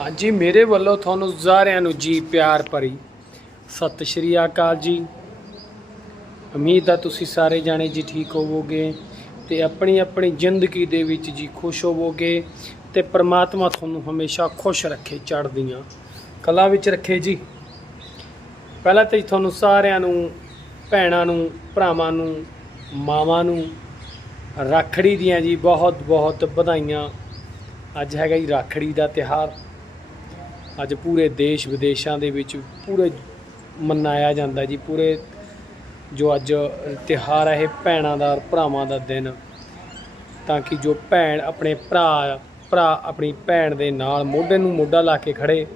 ਹਾਂਜੀ, ਮੇਰੇ ਵੱਲੋਂ ਤੁਹਾਨੂੰ ਸਾਰਿਆਂ ਨੂੰ ਜੀ ਪਿਆਰ ਭਰੀ ਸਤਿ ਸ਼੍ਰੀ ਅਕਾਲ ਜੀ। ਉਮੀਦ ਆ ਤੁਸੀਂ ਸਾਰੇ ਜਾਣੇ ਜੀ ਠੀਕ ਹੋਵੋਗੇ ਤੇ ਆਪਣੀ ਆਪਣੀ ਜ਼ਿੰਦਗੀ ਦੇ ਵਿੱਚ ਜੀ ਖੁਸ਼ ਹੋਵੋਗੇ ਤੇ ਪ੍ਰਮਾਤਮਾ ਤੁਹਾਨੂੰ ਹਮੇਸ਼ਾ ਖੁਸ਼ ਰੱਖੇ ਚੜ੍ਹਦੀਆਂ ਕਲਾ ਵਿੱਚ ਰੱਖੇ ਜੀ। ਪਹਿਲਾਂ ਤਾਂ ਜੀ ਤੁਹਾਨੂੰ ਸਾਰਿਆਂ ਨੂੰ, ਭੈਣਾਂ ਨੂੰ, ਭਰਾਵਾਂ ਨੂੰ, ਮਾਵਾਂ ਨੂੰ ਰੱਖੜੀ ਦੀਆਂ ਜੀ ਬਹੁਤ ਬਹੁਤ ਵਧਾਈਆਂ। ਅੱਜ ਹੈਗਾ ਜੀ ਰੱਖੜੀ ਦਾ ਤਿਹਾਰ ਅੱਜ ਪੂਰੇ ਦੇਸ਼ ਵਿਦੇਸ਼ਾਂ ਦੇ ਵਿੱਚ ਪੂਰੇ ਮਨਾਇਆ ਜਾਂਦਾ ਜੀ, ਪੂਰੇ ਜੋ ਅੱਜ ਤਿਹਾਰ ਹੈ ਇਹ ਭੈਣਾਂ ਦਾ ਭਰਾਵਾਂ ਦਾ ਦਿਨ। ਤਾਂ ਕਿ ਜੋ ਭੈਣ ਆਪਣੇ ਭਰਾ ਭਰਾ ਆਪਣੀ ਭੈਣ ਦੇ ਨਾਲ ਮੋਢੇ ਨੂੰ ਮੋਢਾ ਲਾ ਕੇ ਖੜੇ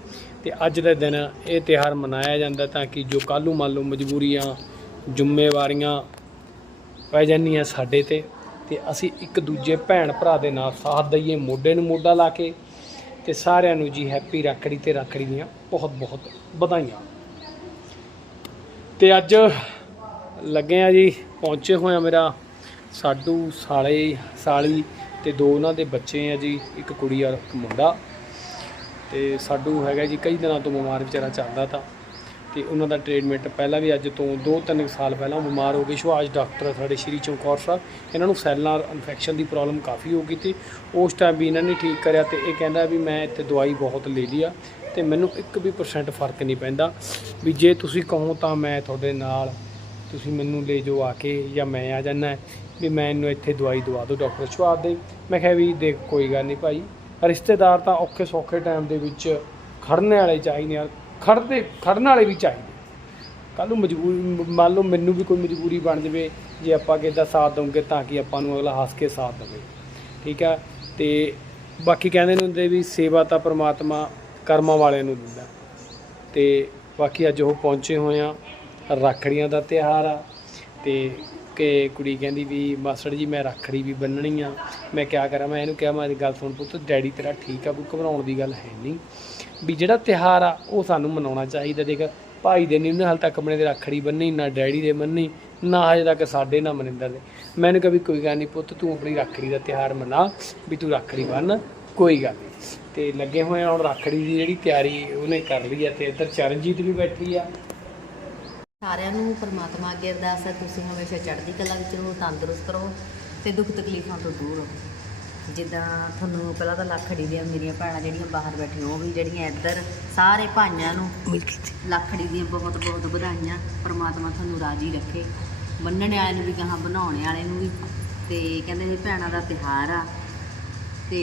ਤੇ ਅੱਜ ਦੇ ਦਿਨ ਇਹ ਤਿਹਾਰ ਮਨਾਇਆ ਜਾਂਦਾ ਤਾਂ ਕਿ ਜੋ ਕੱਲ੍ਹ ਨੂੰ ਮੰਨ ਲਓ ਮਜਬੂਰੀਆਂ, ਜ਼ਿੰਮੇਵਾਰੀਆਂ ਪੈ ਜਾਂਦੀਆਂ ਸਾਡੇ ਤੇ ਤੇ ਅਸੀਂ ਇੱਕ ਦੂਜੇ ਭੈਣ ਭਰਾ ਦੇ ਨਾਲ ਸਾਥ ਦਈਏ, ਮੋਢੇ ਨੂੰ ਮੋਢਾ ਲਾ ਕੇ ਤੇ ਸਾਰਿਆਂ ਨੂੰ ਜੀ ਹੈਪੀ ਰੱਖੜੀ ਤੇ ਰੱਖੜੀ ਦੀਆਂ ਬਹੁਤ ਬਹੁਤ ਵਧਾਈਆਂ। ਤੇ ਅੱਜ ਲੱਗੇ ਆ ਜੀ, ਪਹੁੰਚੇ ਹੋਏ ਆ ਮੇਰਾ ਸਾਡੂ ਸਾਲੇ ਸਾਲੀ ਤੇ ਦੋ ਉਹਨਾਂ ਦੇ ਬੱਚੇ ਆ ਜੀ, ਇੱਕ ਕੁੜੀ ਔਰ ਇੱਕ ਮੁੰਡਾ। ਤੇ ਸਾਡੂ ਹੈਗਾ ਜੀ, ਕਈ ਦਿਨਾਂ ਤੋਂ ਬਿਮਾਰ ਵਿਚਾਰਾ ਚੱਲਦਾ ਤਾਂ। ਤੇ ਉਹਨਾਂ ਦਾ ਟ੍ਰੀਟਮੈਂਟ ਪਹਿਲਾਂ ਵੀ ਅੱਜ ਤੋਂ 2-3 ਸਾਲ ਪਹਿਲਾਂ ਬਿਮਾਰ ਹੋ ਗਏ ਸੁਭਾਸ਼ ਡਾਕਟਰ ਸਾਡੇ ਸ਼੍ਰੀ ਚਮਕੌਰ ਸਾਹਿਬ। ਇਹਨਾਂ ਨੂੰ ਸੈਲਾਂ ਇਨਫੈਕਸ਼ਨ ਦੀ ਪ੍ਰੋਬਲਮ ਕਾਫੀ ਹੋ ਗਈ ਸੀ। ਉਸ ਟਾਈਮ ਵੀ ਇਹਨਾਂ ਨੇ ਠੀਕ ਕਰਿਆ ਤੇ ਇਹ ਕਹਿੰਦਾ ਵੀ ਮੈਂ ਇੱਥੇ ਦਵਾਈ ਬਹੁਤ ਲੈ ਲਈ ਆ ਤੇ ਮੈਨੂੰ ਇੱਕ ਵੀ ਪਰਸੈਂਟ ਫ਼ਰਕ ਨਹੀਂ ਪੈਂਦਾ ਵੀ ਜੇ ਤੁਸੀਂ ਕਹੋ ਤਾਂ ਮੈਂ ਤੁਹਾਡੇ ਨਾਲ, ਤੁਸੀਂ ਮੈਨੂੰ ਲੈ ਜਾਓ ਆ ਕੇ ਜਾਂ ਮੈਂ ਆ ਜਾਣਾ ਵੀ ਮੈਨੂੰ ਇੱਥੇ ਦਵਾਈ ਦਵਾ ਦਿਓ, ਡਾਕਟਰ ਸ਼ਵਾਦ ਦੇ ਮੈਂ ਕਿਹਾ ਵੀ ਦੇਖ ਕੋਈ ਗੱਲ ਨਹੀਂ ਭਾਈ। ਰਿਸ਼ਤੇਦਾਰ ਤਾਂ ਔਖੇ ਸੌਖੇ ਟਾਈਮ ਦੇ ਵਿੱਚ ਖੜਨੇ ਵਾਲੇ ਚਾਹੀਦੇ ਆ। ਖੜਦੇ, ਖੜਨ ਵਾਲੇ ਵੀ ਚਾਹੀਦੇ। ਕੱਲ ਨੂੰ ਮਜਬੂਰੀ, ਮੰਨ ਲਓ ਮੈਨੂੰ ਵੀ ਕੋਈ ਮਜਬੂਰੀ ਬਣ ਜਾਵੇ, ਜੇ ਆਪਾਂ ਕਿਸੇ ਦਾ ਸਾਥ ਦਵਾਂਗੇ ਤਾਂ ਕਿ ਆਪਾਂ ਨੂੰ ਅਗਲਾ ਹੱਸ ਕੇ ਸਾਥ ਦੇਵੇ। ਠੀਕ ਆ? ਤੇ ਬਾਕੀ ਕਹਿੰਦੇ ਨੇ ਹੁੰਦੇ ਵੀ ਸੇਵਾ ਤਾਂ ਪ੍ਰਮਾਤਮਾ ਕਰਮਾਂ ਵਾਲਿਆਂ ਨੂੰ ਦਿੰਦਾ। ਤੇ ਬਾਕੀ ਅੱਜ ਉਹ ਪਹੁੰਚੇ ਹੋਏ ਆ, ਰੱਖੜੀਆਂ ਦਾ ਤਿਉਹਾਰ ਆ। ਤੇ ਕਿ ਕੁੜੀ ਕਹਿੰਦੀ ਵੀ, ਮਾਸਟਰ ਜੀ ਮੈਂ ਰੱਖੜੀ ਵੀ ਬੰਨਣੀ ਆ। ਮੈਂ ਕਿਆ ਕਰਾਂ, ਮੈਂ ਇਹਨੂੰ ਕਿਹਾ, ਮੈਂ ਇਹਦੀ ਗੱਲ ਸੁਣ ਪੁੱਤ, ਡੈਡੀ ਤੇਰਾ ਠੀਕ ਆ, ਕੋਈ ਘਬਰਾਉਣ ਦੀ ਗੱਲ ਹੈ ਨਹੀਂ ਵੀ ਜਿਹੜਾ ਤਿਉਹਾਰ ਆ, ਉਹ ਸਾਨੂੰ ਮਨਾਉਣਾ ਚਾਹੀਦਾ। ਦੇਖ, ਭਾਈ ਦੇ ਨਹੀਂ ਉਹਨੇ ਹਾਲ ਤੱਕ ਆਪਣੇ ਦੇ ਰੱਖੜੀ ਬੰਨੀ, ਨਾ ਡੈਡੀ ਦੇ ਬੰਨੀ, ਨਾ ਹਜੇ ਤੱਕ ਸਾਡੇ, ਨਾ ਮਨਿੰਦਰ ਦੇ। ਮੈਨੂੰ ਕਿਹਾ ਵੀ ਕੋਈ ਗੱਲ ਨਹੀਂ ਪੁੱਤ, ਤੂੰ ਆਪਣੀ ਰੱਖੜੀ ਦਾ ਤਿਉਹਾਰ ਮਨਾ, ਵੀ ਤੂੰ ਰੱਖੜੀ ਬੰਨ, ਕੋਈ ਗੱਲ ਨਹੀਂ ਤੇ ਲੱਗੇ ਹੋਏ ਆ ਹੁਣ ਰੱਖੜੀ ਦੀ ਜਿਹੜੀ ਤਿਆਰੀ ਉਹਨੇ ਕਰ ਲਈ ਆ, ਤੇ ਇੱਧਰ ਚਰਨਜੀਤ ਵੀ ਬੈਠੀ ਆ। ਸਾਰਿਆਂ ਨੂੰ ਪਰਮਾਤਮਾ ਅੱਗੇ ਅਰਦਾਸ ਹੈ, ਤੁਸੀਂ ਹਮੇਸ਼ਾ ਚੜ੍ਹਦੀ ਕਲਾ ਵਿੱਚ ਰਹੋ, ਤੰਦਰੁਸਤ ਰਹੋ ਤੇ ਦੁੱਖ ਤਕਲੀਫਾਂ ਤੋਂ ਦੂਰ ਰਹੋ। ਜਿੱਦਾਂ ਤੁਹਾਨੂੰ ਪਹਿਲਾਂ ਤਾਂ ਲੱਖੜੀ ਦੀਆਂ ਮੇਰੀਆਂ ਭੈਣਾਂ ਜਿਹੜੀਆਂ ਬਾਹਰ ਬੈਠੀਆਂ ਉਹ ਵੀ ਜਿਹੜੀਆਂ ਇੱਧਰ ਸਾਰੇ ਭਾਈਆਂ ਨੂੰ ਲੱਖੜੀ ਦੀਆਂ ਬਹੁਤ ਬਹੁਤ ਵਧਾਈਆਂ ਪਰਮਾਤਮਾ ਤੁਹਾਨੂੰ ਰਾਜੀ ਰੱਖੇ। ਬੰਨਣ ਵਾਲੇ ਨੂੰ ਵੀ ਕਹਾਂ ਬਣਾਉਣ ਵਾਲੇ ਨੂੰ ਵੀ। ਤੇ ਕਹਿੰਦੇ ਵੀ ਭੈਣਾਂ ਦਾ ਤਿਹਾਰ ਆ। ਤੇ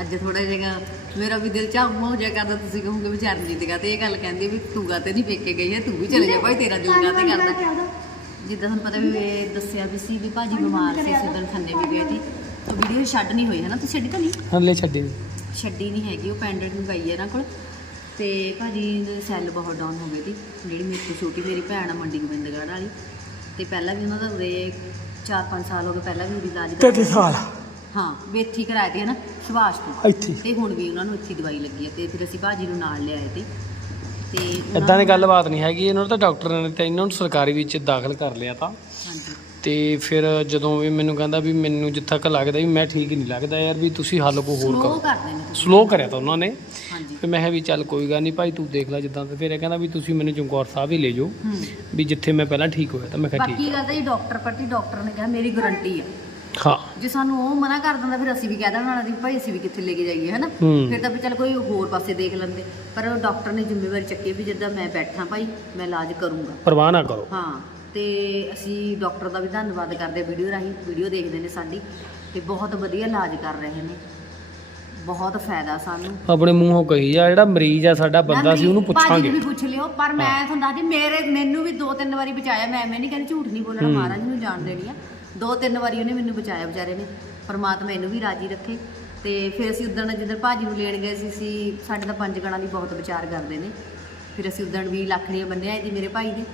ਅੱਜ ਥੋੜਾ ਜਿਹਾ ਮੇਰਾ ਵੀ ਦਿਲ ਝਾਮ ਹੋ ਜਾਇਆ ਕਰਦਾ ਤੁਸੀਂ ਕਹੋਗੇ ਵੀ ਚਰਨਜੀਤ ਗਾ ਤੇ ਇਹ ਗੱਲ ਕਹਿੰਦੀ ਵੀ ਤੂੰ ਗਾ ਤੇ ਨਹੀਂ ਪੇਕੇ ਗਈ ਹੈ ਤੂੰ ਵੀ ਚਲੇ ਜਾ ਭਾਈ ਤੇਰਾ ਦਿਲ ਗਾ ਤੇ ਕਰਦਾ। ਜਿੱਦਾਂ ਤੁਹਾਨੂੰ ਪਤਾ ਵੀ ਇਹ ਦੱਸਿਆ ਵੀ ਸੀ ਵੀ ਭਾਜੀ ਬਿਮਾਰ ਸੀ ਉਦੋਂ ਖੰਨੇ ਵੀ ਗਏ ਸੀ। ਵੀਡੀਓ ਛੱਡ ਨਹੀਂ ਹੋਈ ਹੈ ਨਾ? ਤੁਸੀਂ ਛੱਡੀ ਤਾਂ ਨਹੀਂ? ਹਲੇ ਛੱਡੀ ਛੱਡੀ ਨਹੀਂ ਹੈਗੀ ਉਹ ਪੈਂਡੈਂਟ ਨੂੰ ਗਈ ਹੈ ਇਹਨਾਂ ਕੋਲ। ਤੇ ਭਾਜੀ ਸੈੱਲ ਬਹੁਤ ਡਾਊਨ ਹੋ ਗਏ ਸੀ। ਜਿਹੜੀ ਮੇਰੇ ਤੋਂ ਛੋਟੀ ਮੇਰੀ ਭੈਣ ਆ ਮੰਡੀ ਗੋਬਿੰਦਗੜ੍ਹ ਵਾਲੀ। ਤੇ ਪਹਿਲਾਂ ਵੀ ਉਹਨਾਂ ਦਾ ਉਰੇ 4-5 ਸਾਲ ਹੋ ਗਏ ਪਹਿਲਾਂ ਵੀ ਉਹਦੀ ਇਲਾਜ ਤੇ ਸਾਲ। ਹਾਂ ਵੇਥੀ ਕਰਾਇਆ ਦੀ ਹੈ ਨਾ? ਸੁਭਾਸ਼ ਤੋਂ। ਇੱਥੇ ਤੇ ਹੁਣ ਵੀ ਉਹਨਾਂ ਨੂੰ ਇੱਥੇ ਦਵਾਈ ਲੱਗੀ ਹੈ ਤੇ ਫਿਰ ਅਸੀਂ ਭਾਜੀ ਨੂੰ ਨਾਲ ਲਿਆਏ ਤੇ ਤੇ ਇਦਾਂ ਦੀ ਗੱਲਬਾਤ ਨਹੀਂ ਹੈਗੀ। ਇਹਨਾਂ ਨੂੰ ਤਾਂ ਡਾਕਟਰ ਨੇ ਤਾਂ ਇਹਨਾਂ ਨੂੰ ਸਰਕਾਰੀ ਵਿੱਚ ਦਾਖਲ ਕਰ ਲਿਆ ਤਾਂ। ਤੇ ਫਿਰ ਜਦੋਂ ਵੀ ਮੈਨੂੰ ਕਹਿੰਦਾ ਵੀ ਮੈਨੂੰ ਜਿੱਥਾ ਤੱਕ ਲੱਗਦਾ ਵੀ ਮੈਂ ਠੀਕ ਨਹੀਂ ਲੱਗਦਾ ਯਾਰ ਵੀ ਤੁਸੀਂ ਹੱਲ ਕੋ ਹੋਰ ਕਰੋ। ਕਰਦੇ ਨੇ ਤੁਸੀਂ। ਸਲੋ ਕਰਿਆ ਤਾਂ ਉਹਨਾਂ ਨੇ। ਹਾਂਜੀ। ਫਿਰ ਮੈਂ ਕਿਹਾ ਵੀ ਚੱਲ ਕੋਈ ਗੱਲ ਨਹੀਂ ਭਾਈ ਤੂੰ ਦੇਖ ਲੈ ਜਿੱਦਾਂ ਤੇ ਫਿਰ ਇਹ ਕਹਿੰਦਾ ਵੀ ਤੁਸੀਂ ਮੈਨੂੰ ਚਮਕੌਰ ਸਾਹਿਬ ਹੀ ਲੈ ਜਾਓ ਵੀ ਜਿੱਥੇ ਮੈਂ ਪਹਿਲਾਂ ਠੀਕ ਹੋਇਆ ਤਾਂ ਮੈਂ ਕਿਹਾ ਠੀਕ ਬਾਕੀ ਗੱਲ ਤਾਂ ਜੀ ਡਾਕਟਰ ਪ੍ਰਤੀ ਡਾਕਟਰ ਨੇ ਕਿਹਾ ਮੇਰੀ ਗਾਰੰਟੀ ਆ। ਹਾਂ। ਜੇ ਸਾਨੂੰ ਉਹ ਮਨਾ ਕਰ ਦਿੰਦਾ ਫਿਰ ਅਸੀਂ ਵੀ ਕਹਿ ਦੇਣਾ ਵੀ ਭਾਈ ਅਸੀਂ ਵੀ ਕਿੱਥੇ ਲੈ ਕੇ ਜਾਈਏ ਹਨਾ? ਹੂੰ। ਫਿਰ ਤਾਂ ਵੀ ਚੱਲ ਕੋਈ ਹੋਰ ਪਾਸੇ ਦੇਖ ਲੈਂਦੇ। ਪਰ ਉਹ ਡਾਕਟਰ ਨੇ ਜ਼ਿੰਮੇਵਾਰੀ ਚੱਕੀ ਵੀ ਜਿੱਦਾਂ ਮੈਂ ਬੈਠਾ ਭਾਈ ਮੈਂ ਇਲਾਜ ਕਰੂੰਗਾ। ਪਰਵਾਹ ਨਾ ਕਰੋ। ਹਾਂ। ਤੇ ਅਸੀਂ ਡਾਕਟਰ ਦਾ ਵੀ ਧੰਨਵਾਦ ਕਰਦੇ ਵੀਡੀਓ ਰਾਹੀਂ ਵੀਡੀਓ ਦੇਖਦੇ ਨੇ ਸਾਡੀ ਤੇ ਬਹੁਤ ਵਧੀਆ ਇਲਾਜ ਕਰ ਰਹੇ ਨੇ। ਬਹੁਤ ਫਾਇਦਾ ਸਾਨੂੰ। ਆਪਣੇ ਮੂੰਹੋਂ ਕਹੀ ਜਾ ਜਿਹੜਾ ਮਰੀਜ਼ ਆ ਸਾਡਾ ਬੰਦਾ ਸੀ ਉਹਨੂੰ ਭਾਜੀ ਪੁੱਛਾਂਗੇ। ਵੀ ਪੁੱਛ ਲਿਓ ਪਰ ਮੈਂ ਤੁਹਾਨੂੰ ਦੱਸਦੀ ਮੇਰੇ ਮੈਨੂੰ ਵੀ ਦੋ ਤਿੰਨ ਵਾਰੀ ਬਚਾਇਆ ਮੈਂ ਐਵੇਂ ਨਹੀਂ ਕਹਿੰਦੀ ਝੂਠ ਨਹੀਂ ਬੋਲਣਾ। ਮਹਾਰਾਜ ਨੂੰ ਜਾਣ ਦੇਣੀ ਆ। ਦੋ ਤਿੰਨ ਵਾਰੀ ਉਹਨੇ ਮੈਨੂੰ ਬਚਾਇਆ ਵਿਚਾਰੇ ਨੇ ਪਰਮਾਤਮਾ ਇਹਨੂੰ ਵੀ ਰਾਜੀ ਰੱਖੇ। ਤੇ ਫਿਰ ਅਸੀਂ ਉਦਣ ਜਿੱਦਣ ਭਾਜੀ ਨੂੰ ਲੈਣ ਗਏ ਸੀ ਅਸੀਂ ਸਾਡੇ ਤਾਂ ਪੰਜ ਗਣਾ ਦੀ ਬਹੁਤ ਵਿਚਾਰ ਕਰਦੇ ਨੇ। ਫਿਰ ਅਸੀਂ ਉਦਣ ਵੀ ਲੱਖੜੀਆਂ ਬੰਨਿਆ ਇਹਦੀ ਮੇਰੇ ਭਾਈ ਨੇ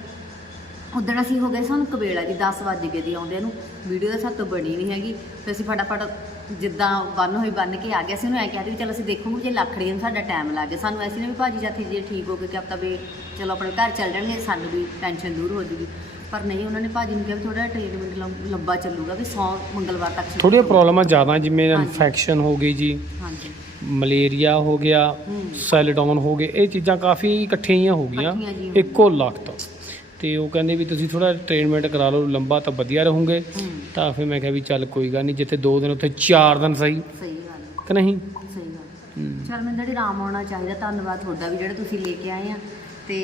ਉਦਣ ਅਸੀਂ ਹੋ ਗਏ ਸਾਨੂੰ ਕਬੇਲਾ ਜੀ 10 ਵਜੇ ਗਏ ਦੀ ਆਉਂਦੇ ਨੂੰ। ਵੀਡੀਓ ਤਾਂ ਸਾਤੋਂ ਬਣੀ ਨਹੀਂ ਹੈਗੀ। ਫਿਰ ਅਸੀਂ ਫਟਾਫਟ ਜਿੱਦਾਂ ਬੰਨ ਹੋਈ ਬੰਨ ਕੇ ਆ ਗਿਆ ਸੀ ਉਹਨੂੰ ਐ ਕਹਿ ਦਿੱਤੀ ਵੀ ਚਲ ਅਸੀਂ ਦੇਖੂਗੇ ਜੇ ਲੱਖੜੀ ਨੂੰ ਸਾਡਾ ਟਾਈਮ ਲੱਗ ਗਿਆ। ਸਾਨੂੰ ਐਸੀ ਨੇ ਵੀ ਭਾਜੀ ਜਾਤੀ ਜੇ ਠੀਕ ਹੋ ਗਏ ਕਿ ਆਪਾਂ ਵੀ ਚਲੋ ਆਪਣੇ ਘਰ ਚੱਲ ਜਾਣਗੇ ਸਾਨੂੰ ਵੀ ਟੈਨਸ਼ਨ ਦੂਰ ਹੋ ਜੂਗੀ। ਪਰ ਨਹੀਂ ਉਹਨਾਂ ਨੇ ਭਾਜੀ ਨੂੰ ਕਿਹਾ ਥੋੜਾ ਟ੍ਰੀਟਮੈਂਟ ਲੰਬਾ ਚੱਲੂਗਾ ਵੀ 100 ਮੰਗਲਵਾਰ ਤੱਕ ਥੋੜੀਆਂ। ਪ੍ਰੋਬਲਮਾਂ ਜ਼ਿਆਦਾ ਜਿਵੇਂ। ਇਨਫੈਕਸ਼ਨ ਹੋ ਗਈ ਜੀ ਹਾਂਜੀ। ਮਲੇਰੀਆ ਹੋ ਗਿਆ ਸੈਲਡਾਊਨ ਹੋ ਗਏ ਇਹ ਚੀਜ਼ਾਂ ਕਾਫੀ ਇਕੱਠੀਆਂ ਹੀ ਗਈਆਂ। ਇੱਕੋ ਲਖਤ ਤੇ ਉਹ ਕਹਿੰਦੇ ਵੀ ਤੁਸੀਂ ਥੋੜਾ ਟ੍ਰੀਟਮੈਂਟ ਕਰਾ ਲਓ ਲੰਬਾ ਤਾਂ ਵਧੀਆ ਰਹੋਗੇ। ਤਾਂ ਫਿਰ ਮੈਂ ਕਿਹਾ ਵੀ ਚੱਲ ਕੋਈ ਗੱਲ ਨਹੀਂ ਜਿੱਥੇ 2 ਦਿਨ ਉੱਥੇ 4 ਦਿਨ ਸਹੀ। ਸਹੀ ਗੱਲ ਕਿ ਨਹੀਂ? ਸਹੀ ਗੱਲ। ਸ਼ਰਮਿੰਦਰ ਜੀ ਆਰਾਮ ਆਉਣਾ ਚਾਹੀਦਾ ਧੰਨਵਾਦ ਤੁਹਾਡਾ ਵੀ ਜਿਹੜਾ ਤੁਸੀਂ ਲੈ ਕੇ ਆਏ ਆ। ਤੇ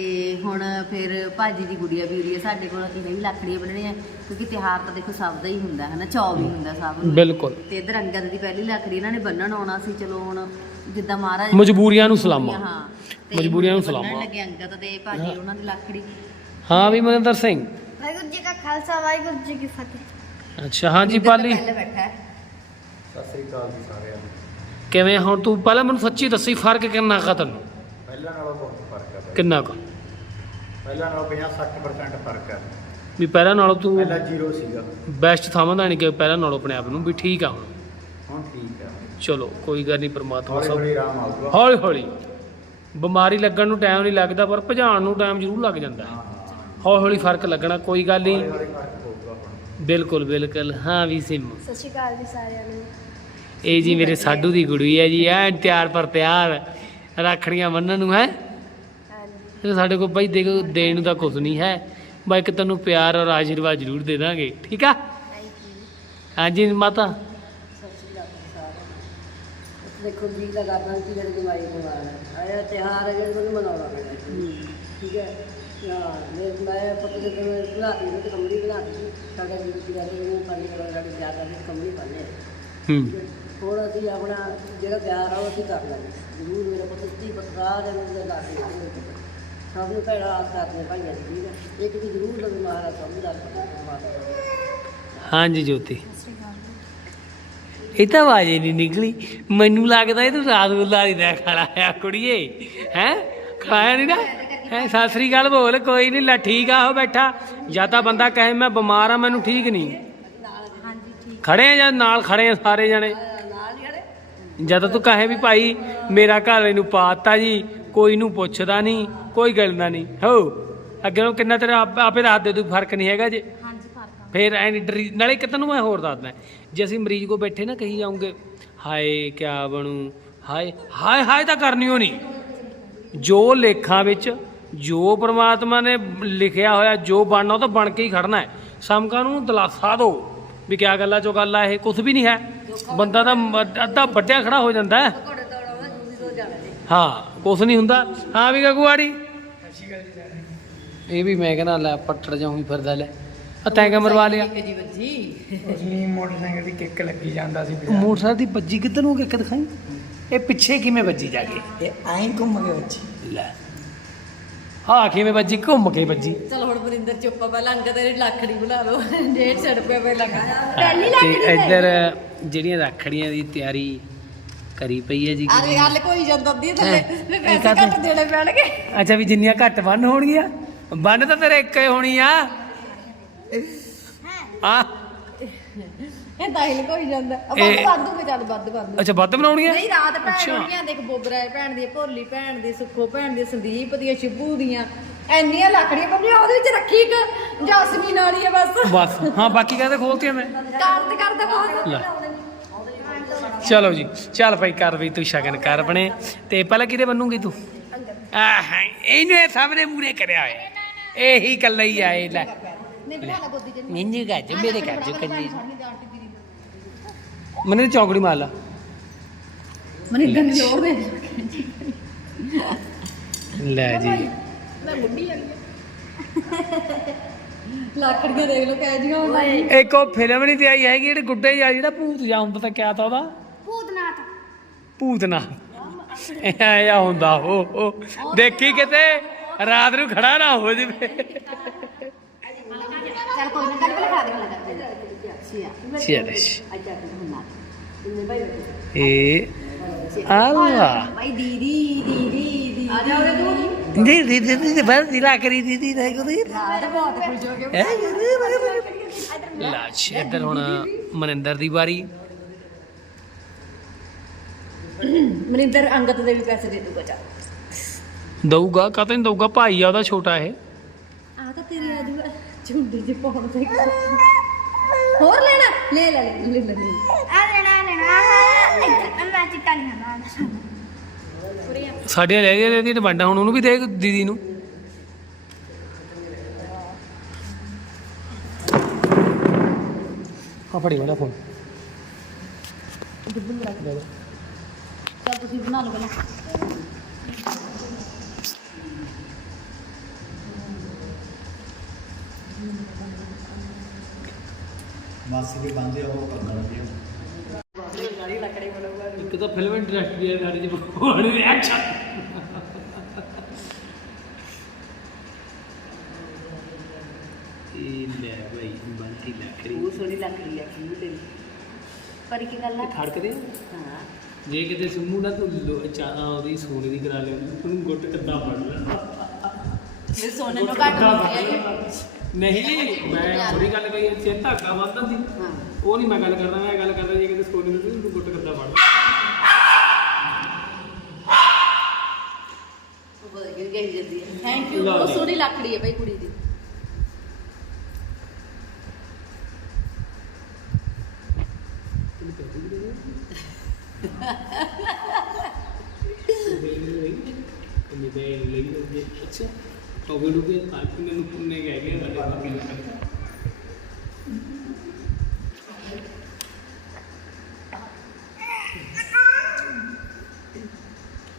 ਹੁਣ ਫਿਰ ਭਾਜੀ ਦੀ ਗੁੜੀਆ ਵੀ ਉਰੀ ਹੈ ਸਾਡੇ ਕੋਲ ਇਹਨੇ ਵੀ ਲੱਕੜੀਆਂ ਬੰਨਣੀਆਂ ਕਿਉਂਕਿ ਤਿਹਾਰ ਤਾਂ ਦੇਖੋ ਸਭ ਦਾ ਹੀ ਹੁੰਦਾ ਹੈ ਨਾ ਚੌ ਵੀ ਹੁੰਦਾ ਸਭ ਨੂੰ। ਬਿਲਕੁਲ। ਤੇ ਇਧਰ ਅੰਗਦ ਦੀ ਪਹਿਲੀ ਲੱਕੜੀ ਇਹਨਾਂ ਨੇ ਬੰਨਣ ਆਉਣਾ ਸੀ ਚਲੋ ਹੁਣ ਜਿੱਦਾਂ ਮਹਾਰਾਜ ਮਜਬੂਰੀਆਂ ਨੂੰ ਸਲਾਮਾਂ। ਹਾਂ। ਮਜਬੂਰੀਆਂ ਨੂੰ ਸਲਾਮਾਂ। ਲੱਗੇ ਅੰਗਦ ਦੇ ਭਾਜੀ ਉਹਨਾਂ ਦੀ ਲੱਕੜੀ। ਹਾਂ ਵੀ ਮਨਿੰਦਰ ਸਿੰਘ। ਵਾਹਿਗੁਰੂ ਜੀ ਕਾ ਖਾਲਸਾ ਵਾਹਿਗੁਰੂ ਜੀ ਕੀ ਫਤਿਹ। ਅੱਛਾ ਹਾਂਜੀ ਪਾਲੀ। ਪਹਿਲਾਂ ਬੈਠਾ ਹੈ। ਸਤਿ ਸ੍ਰੀ ਅਕਾਲ ਜੀ ਸਾਰਿਆਂ ਨੂੰ। ਕਿਵੇਂ ਹੁਣ ਤੂੰ ਪਹਿਲਾਂ ਮੈਨੂੰ ਸੱਚੀ ਦੱਸੀ ਫ਼ਰਕ ਕਿੰਨਾ ਕਾ ਤੈਨੂੰ? ਪਹਿਲਾਂ ਨਾਲੋਂ ਬਹੁਤ ਫ਼ਰਕ ਹੈ ਬਾਈ। ਕਿੰਨਾ ਕੁ? ਪਹਿਲਾਂ ਨਾਲੋਂ 50-60% ਫ਼ਰਕ ਹੈ ਵੀ ਪਹਿਲਾਂ ਨਾਲੋਂ ਤੂੰ ਪਹਿਲਾਂ ਜ਼ੀਰੋ ਸੀਗਾ। ਬੈਸਟ ਸਮਝਦਾ ਨਹੀਂ ਕਿ ਪਹਿਲਾਂ ਨਾਲੋਂ ਆਪਣੇ ਆਪ ਨੂੰ ਵੀ ਠੀਕ ਆ ਹੁਣ। ਹੁਣ ਠੀਕ ਹੈ ਚਲੋ ਕੋਈ ਗੱਲ ਨਹੀਂ ਪ੍ਰਮਾਤਮਾ ਹੌਲੀ ਸਭ ਹੌਲੀ ਆਰਾਮ ਆਊਗਾ। ਹੌਲੀ ਹੌਲੀ। ਬਿਮਾਰੀ ਲੱਗਣ ਨੂੰ ਟਾਈਮ ਨਹੀਂ ਲੱਗਦਾ ਪਰ ਭਜਾਉਣ ਨੂੰ ਟਾਈਮ ਜ਼ਰੂਰ ਲੱਗ ਜਾਂਦਾ। ਹਾਂ। ਹੌਲੀ ਹੌਲੀ ਫ਼ਰਕ ਲੱਗਣਾ ਕੋਈ ਗੱਲ ਨਹੀਂ। ਬਿਲਕੁਲ ਬਿਲਕੁਲ। ਹਾਂ ਵੀ ਸਿਮ। ਸਤਿ ਸ਼੍ਰੀ ਅਕਾਲ ਜੀ ਸਾਰਿਆਂ ਨੂੰ। ਇਹ ਜੀ ਮੇਰੇ ਸਾਡੂ ਦੀ ਗੁੜੀ ਹੈ ਜੀ ਐ ਤਿਆਰ ਪਰ ਤਿਆਰ। ਰਾਖੜੀਆਂ ਬੰਨਣ ਨੂੰ ਹੈ? ਹਾਂਜੀ। ਸਾਡੇ ਕੋਲ ਬਾਈ ਦੇਖੋ ਦੇਣ ਤਾਂ ਕੁਝ ਨਹੀਂ ਹੈ। ਬਾਈ ਇੱਕ ਤੈਨੂੰ ਪਿਆਰ ਔਰ ਆਸ਼ੀਰਵਾਦ ਜ਼ਰੂਰ ਦੇ ਦਾਂਗੇ। ਠੀਕ ਆ? ਥੈਂਕ ਯੂ ਹਾਂਜੀ ਮਾਤਾ। ਦੇਖੋ ਜੀ ਦਾ ਕਰਨਾ ਕਿ ਦਿਵਾਈ ਬਿਮਾਰ ਹੈ ਆਇਆ ਤਿਹਾਰ ਹੈ ਜਿਹੜਾ ਮਨਾਉਣਾ ਪੈਣਾ ਹੈ। ਠੀਕ ਹਾਂ। ਮੈਂ ਮੈਂ ਪਤਾ ਨਹੀਂ ਕਿ ਬਣਾ ਦਿੱਤੀ ਤੇ ਕਮਰੀ ਬਣਾ ਦਿੱਤੀ ਸਾਡਾ ਵੀ ਕੀ ਕਹਿੰਦੇ ਉਹ ਪਾਣੀ ਵਾਲਾ ਸਾਡੀ ਜ਼ਿਆਦਾ ਦੀ ਕਮਰੀ ਪਾਣੇ ਹੂੰ। ਹੁਣ ਅਸੀਂ ਆਪਣਾ ਜਿਹੜਾ ਪਿਆਰ ਆ ਉਹ ਅਸੀਂ ਕਰ ਲਾਂਗੇ। ਜ਼ਰੂਰ ਮੇਰੇ ਪੁੱਤ ਦੀ ਪਤਰਾ ਦੇ ਨੂੰ ਦੇ ਦਾਸ ਸਭ ਨੂੰ ਭੈੜਾ ਆਸ ਕਰਦੇ ਭਾਈਆਂ ਦੀ ਠੀਕ ਹੈ ਇੱਕ ਵੀ ਜ਼ਰੂਰ ਲਵੇ ਮਹਾਰਾਜ ਸਭ ਦਾ ਹਾਂਜੀ ਜੋਤੀ। ਇਹ ਤਾਂ ਆਵਾਜ਼ ਹੀ ਨਹੀਂ ਨਿਕਲੀ। ਮੈਨੂੰ ਲੱਗਦਾ ਇਹ ਤੂੰ ਰਾਤ ਦੀ ਦਾ ਖਾਣਾ ਆ ਕੁੜੀਏ। ਹੈ? ਖਾਇਆ ਨਹੀਂ ਨਾ? ਹੈ ਸਤਿ ਸ੍ਰੀ ਅਕਾਲ ਬੋਲ ਕੋਈ ਨਹੀਂ ਲੈ ਠੀਕ ਆ ਉਹ ਬੈਠਾ। ਜਾਂ ਤਾਂ ਬੰਦਾ ਕਹੇ ਮੈਂ ਬਿਮਾਰ ਆ ਮੈਨੂੰ ਠੀਕ ਨਹੀਂ ਖੜੇ ਆ ਜਾਂ ਨਾਲ ਖੜੇ ਆ ਸਾਰੇ ਜਣੇ? ਜਦ ਤੂੰ ਕਹੇ ਵੀ ਭਾਈ ਮੇਰਾ ਘਰ ਵਾਲੇ ਨੂੰ ਪਾਤਾ ਜੀ ਕੋਈ ਨੂੰ ਪੁੱਛਦਾ ਨਹੀਂ ਕੋਈ ਗੱਲ ਦਾ ਨਹੀਂ ਹੋ ਅੱਗੇ ਨੂੰ ਕਿੰਨਾ ਤੇਰਾ ਆਪ- ਆਪੇ ਦੱਸ ਦੇ ਤੂੰ ਫ਼ਰਕ ਨਹੀਂ ਹੈਗਾ ਜੇ। ਹਾਂਜੀ ਫ਼ਰਕ ਫੇਰ ਐ ਨਹੀਂ ਡਰੀ ਨਾਲੇ ਇੱਕ ਤੈਨੂੰ ਮੈਂ ਹੋਰ ਦੱਸਦਾ ਜੇ ਅਸੀਂ ਮਰੀਜ਼ ਕੋ ਬੈਠੇ ਨਾ ਕਹੀ ਜਾਉਂਗੇ ਹਾਏ ਕਿਆ ਬਣੂ ਹਾਏ ਹਾਏ ਹਾਏ ਤਾਂ ਕਰਨੀ ਓ ਨਹੀਂ ਜੋ ਲੇਖਾਂ ਵਿੱਚ ਜੋ ਪ੍ਰਮਾਤਮਾ ਨੇ ਲਿਖਿਆ ਹੋਇਆ ਜੋ ਬਣਨਾ ਉਹ ਤਾਂ ਬਣ ਕੇ ਹੀ ਖੜਨਾ ਹੈ। ਸਮਕਾ ਨੂੰ ਦਿਲਾਸਾ ਦਿਓ ਵੀ ਕਿਆ ਗੱਲਾਂ ਚੋਂ ਗੱਲ ਆ ਇਹ ਕੁਝ ਵੀ ਨਹੀਂ ਹੈ। ਬੰਦਾ ਤਾਂ ਅੱਧਾ ਵੱਡਿਆ ਖੜਾ ਹੋ ਜਾਂਦਾ ਹੈ। ਜੀ ਹਾਂ ਕੁਛ ਨਹੀਂ ਹੁੰਦਾ। ਹਾਂ ਵੀ ਗਗੂਆੜੀ ਇਹ ਵੀ ਮੈਂ ਕਹਿੰਦਾ ਲੈ ਪੱਟੜ ਜਾਉਂ ਹੀ ਫਿਰਦਾ ਲੈ। ਆ ਤੈਂ ਕਿ ਮਰਵਾ ਲਿਆ? ਜੀ ਵੱਜੀ। ਉਸਨੀ ਮੋਟਰਸਾਈਕਲ ਦੀ ਕਿੱਕ ਲੱਗੀ ਜਾਂਦਾ ਸੀ ਮੋਟਰਸਾਈਕਲ ਦੀ ਵੱਜੀ ਕਿੱਧਰ ਨੂੰ? ਕਿੱਕ ਦਿਖਾਈ? ਇਹ ਪਿੱਛੇ ਕਿਵੇਂ ਵੱਜੀ ਜਾ ਕੇ? ਇਹ ਐਂ ਘੁੰਮ ਕੇ ਵਿੱਚ ਲੈ। ਹਾਂ ਕਿਵੇਂ ਵੱਜੀ ਘੁੰਮ ਕੇ ਵੱਜੀ ਚਲ ਹੁਣ ਬਰਿੰਦਰ ਚੁੱਪਾ ਪਹਿਲਾਂ ਅੰਗਦ ਦੀ ਲੱਕੜੀ ਬਣਾ ਲਓ। 150 ਰੁਪਏ ਪਹਿਲਾਂ ਤੇ ਇੱਧਰ ਜਿਹੜੀਆਂ ਰੱਖੜੀਆਂ ਦੀ ਤਿਆਰੀ ਕਰੀ ਪਈ ਹੈ ਜੀ ਅਰੇ ਹੱਲ ਕੋਈ ਜਾਂਦਾ ਦੀ ਥੱਲੇ। ਵੀ ਇਹ ਪੈਸੇ ਕਾਹਤੇ? ਘੱਟ ਦੇਣੇ ਪੈਣਗੇ। ਅੱਛਾ ਵੀ ਜਿੰਨੀਆਂ ਘੱਟ ਬੰਨ ਹੋਣਗੀਆਂ? ਬੰਨ ਤਾਂ ਤੇਰੇ ਇੱਕੇ ਹੋਣੀ ਆ। ਆ। ਇਹ ਦਾਖਲ ਕੋਈ ਜਾਂਦਾ। ਵੱਧ ਇਹ- ਵੱਧ ਦੂਗੇ ਚੱਲ ਵੱਧ ਵੱਧ। ਅੱਛਾ ਵੱਧ ਬਣਾਉਣੀਆਂ? ਨਹੀਂ ਰਾਤ ਭੈਣ ਅੱਛਾ। ਹੋਣੀਆਂ ਦੇਖ ਬੋਬਰਾ ਭੈਣ ਦੀ ਭੋਲੀ ਭੈਣ ਦੀ ਸੁੱਖੋ ਭੈਣ ਦੀ ਸੰਦੀਪ ਦੀਆਂ ਸ਼ਿਬੂ ਦੀਆਂ। ਐਨੀਆਂ ਲੱਕੜੀਆਂ ਬੰਨੀਆਂ ਉਹਦੇ ਵਿੱਚ ਰੱਖੀ ਇੱਕ ਜਾਸਮੀਨ ਵਾਲੀ ਹੈ ਬਸ। ਬਸ ਹਾਂ ਬਾਕੀ ਕਹਿੰਦੇ ਖੋਲਤੀਆਂ ਮੈਂ। ਕਾਰਡ ਕਰਦੇ ਬਹੁਤ ਲੈ। ਚਲੋ ਜੀ ਚੱਲ ਭਾਈ ਕਰ ਵੀ ਤੂੰ ਸ਼ਗਨ ਕਰ ਆਪਣੇ ਤੇ ਪਹਿਲਾਂ ਕਿਹਦੇ ਬੰਨੂਗੀ ਤੂੰ? ਆਹ ਇਹਨੂੰ ਇਹ ਸਾਹਮਣੇ ਮੂਰੇ ਕਰਿਆ ਹੋਇਆ। ਇਹੀ ਕੱਲਾ ਹੀ ਆਏ ਲੈ। ਨਹੀਂ ਬਣਾ ਲਾ ਗੋਦੀ ਚ। ਮੈਨੂੰ ਗੱਜ ਮੇਰੇ ਗੱਜ ਕੰਜੀ ਮਨੇ ਚੌਕੜੀ ਮਾਰ ਲਾ। ਮਨੀ ਗੰਨ ਜੋੜ ਦੇ। ਲੈ ਜੀ। ਮੈਂ ਮੁੰਡੀ ਆ ਲੱਕੜੀਆਂ ਦੇਖ ਲੋ ਕਹਿ ਜੀਆਂ ਹੁਣ ਇੱਕ ਉਹ ਫਿਲਮ ਨਹੀਂ ਤੇ ਆਈ ਹੈਗੀ ਜਿਹੜੇ ਗੁੱਡੇ ਜਿਹਾ ਜਿਹੜਾ ਭੂਤ ਜਿਹਾ ਹੁੰਦਾ ਤਾਂ ਕਿਆ ਤਾ ਉਹਦਾ? ਭੂਤਨਾਥ। ਭੂਤਨਾ ਐਆ ਹੁੰਦਾ ਉਹ ਦੇਖੀ ਕਿਤੇ? ਰਾਤ ਨੂੰ ਖੜਾ ਨਾ ਹੋ ਜਵੇ। ਚੱਲ ਕੋਈ ਨਾ ਕੱਲ ਪਹਿਲਾਂ ਖਾ ਦੇ ਸੀਆ ਚਿਰਸ਼ ਅੱਛਾ ਤੇ ਹੁਣ ਨਾ ਇੰਨੇ ਭਾਈ ਇਹ ਆਲਾ ਭਾਈ ਦੀਦੀ ਦੀਦੀ ਦੀਦੀ ਆ ਜਾ ਉਰੇ ਤੂੰ ਦੀ ਦੀ ਦੀ ਦੀ ਬਸ ਦਿਲਾ ਕਰੀ ਦੀ ਦੀ ਨਹੀਂ ਕੋਈ ਬਹੁਤ ਖੁਸ਼ ਹੋ ਕੇ ਲਾਚ ਇੱਧਰ ਹੁਣ ਮਨਿੰਦਰ ਦੀ ਵਾਰੀ ਮਨਿੰਦਰ ਅੰਗਤ ਦੇ ਵੀ ਪੈਸੇ ਦੇ ਦੂਗਾ ਚੱਲ ਦਊਗਾ ਕਾਹਤੇ ਨਹੀਂ ਦਊਗਾ ਭਾਈ ਆ ਉਹਦਾ ਛੋਟਾ ਇਹ ਆ ਤਾਂ ਤੇਰੀ ਆ ਜੂਗਾ ਝੁੰਡੀ ਚ ਪਾਉਣ ਤੇ ਹੋਰ ਲੈਣਾ ਲੈ ਲੈ ਲੈ ਲੈ ਲੈ ਆ ਲੈਣਾ ਲੈਣਾ ਮੈਂ ਚਿੱਟਾ ਨਹੀਂ ਖਾਣਾ ਸਾਡੇ ਲੈ ਲਈ ਦੀ ਡਿਮਾਂਡਾਂ ਹੁਣ ਉਹਨੂੰ ਵੀ ਦੇ ਦੀਦੀ ਨੂੰ। ਆ ਫੜੀ ਮੇਰਾ ਫੋਨ। ਚੱਲ ਤੁਸੀਂ ਬਣਾ ਲਓ ਪਹਿਲਾਂ ਮਾਸੀ ਦੇ ਬੰਦੇ ਉਹ ਦੇ ਇੱਕ ਤਾਂ ਫਿਲਮ ਇੰਡਸਟਰੀ ਹੈ ਸਾਡੇ ਚ ਬਖਵਾੜੇ ਦੇ ਐਕਸ਼ਨ ਇਹ ਲੈ ਬਈ ਬੰਤੀ ਲੱਕੜੀ ਉਹ ਸੋਹਣੀ ਲੱਗ ਰਹੀ ਹੈ ਕਿਉਂ ਤੇਰੀ। ਪਰ ਇੱਕ ਗੱਲ ਆ ਖੜਕਦੇ ਹਾਂ? ਜੇ ਕਿਤੇ ਸੁਮੂ ਨਾ ਤੂੰ ਲੋ- ਚਾ- ਉਹਦੀ ਸੋਨੇ ਦੀ ਕਰਾ ਲਿਆ ਉਹਨੂੰ ਗੁੱਟ ਕਿੱਦਾਂ ਫੜ ਲੈ ਮੇਰੇ ਸੋਨੇ ਨੂੰ ਘੱਟ ਨਹੀਂ ਹੈ ਨਹੀਂ ਮੈਂ ਥੋੜੀ ਗੱਲ ਕਹੀ ਹੈ ਚੇ ਧਾਗਾ ਬੰਨਦਾ ਸੀ। ਹਾਂ। ਉਹ ਨਹੀਂ ਮੈਂ ਗੱਲ ਕਰਦਾ ਮੈਂ ਗੱਲ ਕਰਦਾ ਜੇ ਕਿਤੇ ਸੋਨੇ ਨੂੰ ਤੂੰ ਗੁੱਟ ਕਿੱਦਾਂ ਫੜ ਲੈ ਗਈ ਗਈ ਜਲਦੀ ਥੈਂਕ ਯੂ ਬਹੁਤ। ਸੋਹਣੀ ਲੱਕੜੀ ਹੈ ਬਈ ਕੁੜੀ ਦੀ। ਅੱਛਾ। ਟੋਬੇ ਡੂਬੇ ਆਪ ਮੈਨੂੰ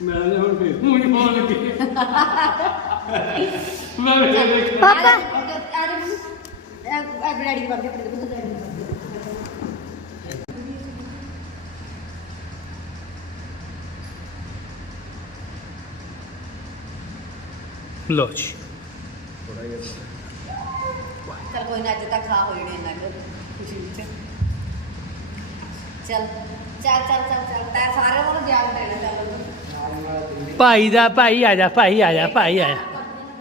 ਮੈਂ ਤਾਂ ਹੁਣ ਫੇਰ ਮੂੰਹ ਨਹੀਂ ਪਾਉਣ ਲੱਗੇ। ਮੈਂ ਵੀ ਦੇਖ ਪਾਪਾ। ਦੀ ਬੰਦੇ ਜੀ। ਚਲ ਕੋਈ ਨਾ ਅੱਜ ਤੱਕ ਖਾ ਹੋਈ ਨਹੀਂ ਨਾ ਖੁਸ਼ੀ ਵਿੱਚ ਚੱਲ ਚੱਲ ਚੱਲ ਚੱਲ ਚੱਲ। ਤੈ ਸਾਰੇ ਨੂੰ ਯਾਦ ਦੇਣਾ ਚੱਲ ਭਾਈ ਦਾ ਭਾਈ ਆ ਜਾ ਭਾਈ ਆ ਜਾ ਭਾਈ ਆ ਜਾ।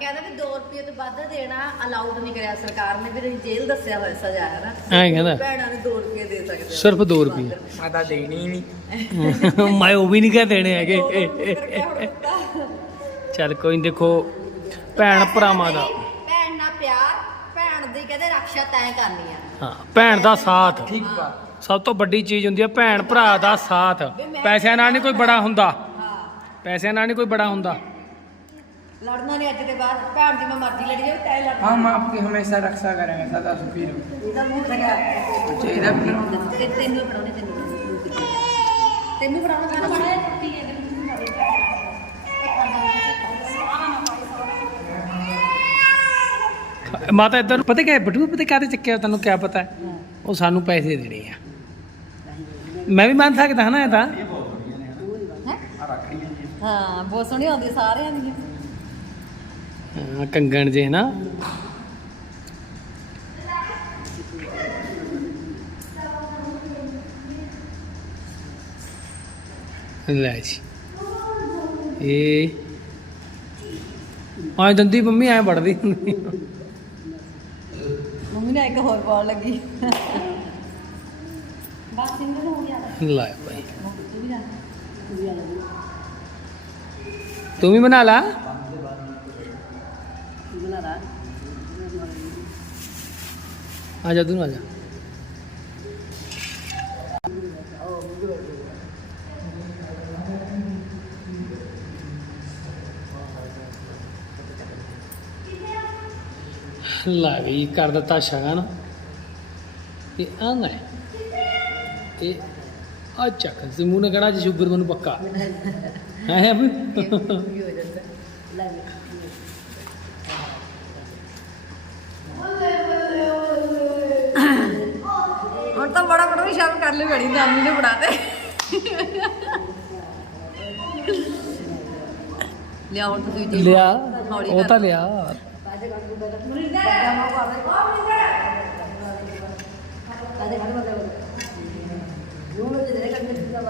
ਕਹਿੰਦਾ ਵੀ 2 ਰੁਪਏ ਤੋਂ ਵੱਧ ਦੇਣਾ ਅਲਾਉਡ ਨਹੀਂ ਕਰਿਆ ਸਰਕਾਰ ਨੇ ਫਿਰ ਜੇਲ੍ਹ ਦੱਸਿਆ ਹੋਇਆ ਸਜ਼ਾ ਹੈ ਨਾ। ਐਂ ਕਹਿੰਦਾ। ਭੈਣਾਂ ਨੂੰ 2 ਰੁਪਏ ਦੇ ਸਕਦੇ। ਸਿਰਫ ਦੋ ਰੁਪਈਏ। ਮੈਂ ਤਾਂ ਦੇਣੀ ਨਹੀਂ। ਮੈਂ ਉਹ ਵੀ ਨਹੀਂ ਕਹ ਦੇਣੇ ਹੈਗੇ। ਰੁਪਏ। ਚੱਲ ਕੋਈ ਦੇਖੋ ਭੈਣ ਭਰਾਵਾਂ ਦਾ ਭੈਣ ਨਾਲ ਪਿਆਰ ਭੈਣ ਦੀ ਕਹਿੰਦੇ ਰੱਖਿਆ ਤੈਂ ਕਰਨੀ ਆ। ਹਾਂ ਭੈਣ ਦਾ ਸਾਥ। ਠੀਕ ਵਾ। ਸਭ ਤੋਂ ਵੱਡੀ ਚੀਜ਼ ਹੁੰਦੀ ਹੈ ਭੈਣ ਭਰਾ ਦਾ ਸਾਥ। ਪੈਸਿਆਂ ਨਾਲ ਨਹੀਂ ਕੋਈ ਬੜਾ ਹੁੰਦਾ। ਪੈਸਿਆਂ ਨਾਲ ਨਹੀਂ ਕੋਈ ਬੜਾ ਹੁੰਦਾ ਲੜਨਾ ਨਹੀਂ ਅੱਜ ਦੇ ਬਾਅਦ ਭੈਣ ਦੀ ਮੈਂ ਮਰਜ਼ੀ ਲੜੀ ਜਾਵੇ ਤੈਂ ਲੜਨਾ हम आपकी हमेशा रक्षा करेंगे सदा सुखी रहो ਇਹਦਾ ਮੂੰਹ ਲਗਾ चाहिए फिर ਤੇ ਤੈਨੂੰ ਪੜਾਉਣੇ ਤੈਨੂੰ ਤੈਨੂੰ ਪੜਾਉਣਾ ਖਾਣਾ ਬਣਾਇਆ ਰੋਟੀ ਹੈ ਮਾਤਾ ਇੱਧਰ ਨੂੰ ਪਤਾ ਕਿਆ ਬਟੂ ਪਤਾ ਕਾਹਦੇ ਚੱਕਿਆ ਤੈਨੂੰ ਕਿਆ ਪਤਾ ਹੈ? ਉਹ ਸਾਨੂੰ ਪੈਸੇ ਦੇਣੇ ਆ ਮੈਂ ਵੀ ਮੰਨ ਸਕਦਾ ਹਾਂ ਨਾ ਇਹ ਤਾਂ ਹਾਂ ਬਹੁਤ ਸੋਹਣੀ ਆਉਂਦੀ ਸਾਰਿਆਂ ਦੀ ਹਾਂ, ਕੰਗਣ ਜੇ ਨਾ। ਲੈ ਜੀ। ਇਹ ਆ ਦੰਦੀ ਮੰਮੀ ਐ ਵੜਦੀ ਹੁੰਦੀ ਮੰਮੀ ਨੇ ਇੱਕ ਹੋਰ ਪਾਉਣ ਲੱਗੀ। ਬਸ ਸਿੰਗਲ ਹੋ ਗਿਆ। ਲੈ ਭਾਈ ਤੂੰ ਵੀ ਜਾ ਤੂੰ ਵੀ ਆ। ਲੈ ਤੂੰ ਵੀ ਬਣਾ ਲਾ ਤੂੰ ਆ ਜਾ ਤੂੰ ਆ ਜਾ ਲੈ ਵੀ ਕਰ ਦਿੱਤਾ ਸ਼ਗਨ ਇਹ ਆਂ ਹੈ ਇਹ ਆ ਚੱਕ ਸਿਮੂ ਨੇ ਕਹਣਾ ਜੀ ਸ਼ੂਗਰ ਮੈਨੂੰ ਪੱਕਾ। ਹੈ ਅਬ ਵੀ? ਹੋ ਜਾਂਦਾ ਲੈ ਲੈ ਹੁਣ ਤਾਂ ਬੜਾ ਬੜਾ ਵੀ ਸ਼ਰਮ ਕਰ ਲਈ ਬੜੀ ਨਾਨੀ ਨੇ ਬਣਾ ਦੇ। ਲਿਆ ਹੁਣ ਤੁਸੀਂ ਜੀ ਲਿਆ ਉਹ। ਤਾਂ ਲਿਆ।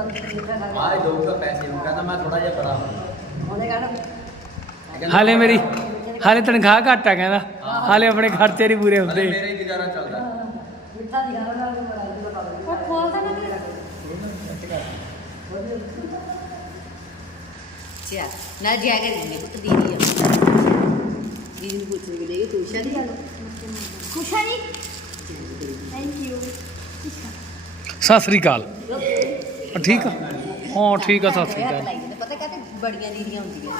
ਆਏ ਦਊਗਾ ਪੈਸੇ ਨੂੰ ਕਹਿੰਦਾ ਮੈਂ ਥੋੜਾ ਜਿਹਾ ਬੜਾ ਹਾਲੇ ਮੇਰੀ ਹਾਲੇ ਤਨਖਾਹ ਘੱਟ ਆ ਕਹਿੰਦਾ। ਹਾਲੇ ਆਪਣੇ ਖਰਚੇ ਨਹੀਂ ਪੂਰੇ ਹੁੰਦੇ। ਮੇਰਾ ਹੀ ਗੁਜ਼ਾਰਾ ਚੱਲਦਾ। ਉਹ ਖੋਲਦਾ ਨਾ ਚਾ ਨਾ ਜਿਆ ਕੇ ਦਿੰਦੇ ਪੁੱਤ ਦੀਦੀ ਆ। ਦੀਦੀ ਨੂੰ ਪੁੱਛ ਕੇ ਦੇਗੇ ਤੂੰ ਸ਼ਾਦੀ ਆ ਖੁਸ਼ ਹੈ ਜੀ। ਥੈਂਕ ਯੂ ਸਤਿ ਸ੍ਰੀ ਅਕਾਲ। ਠੀਕ ਆ? ਹਾਂ, ਠੀਕ ਆ, ਸਤਿ ਸ੍ਰੀ ਹੱਥ ਅਕਾਲ। ਪਤਾ ਕਾਤੇ ਬੜੀਆਂ ਦੀਦੀਆਂ ਹੁੰਦੀਆਂ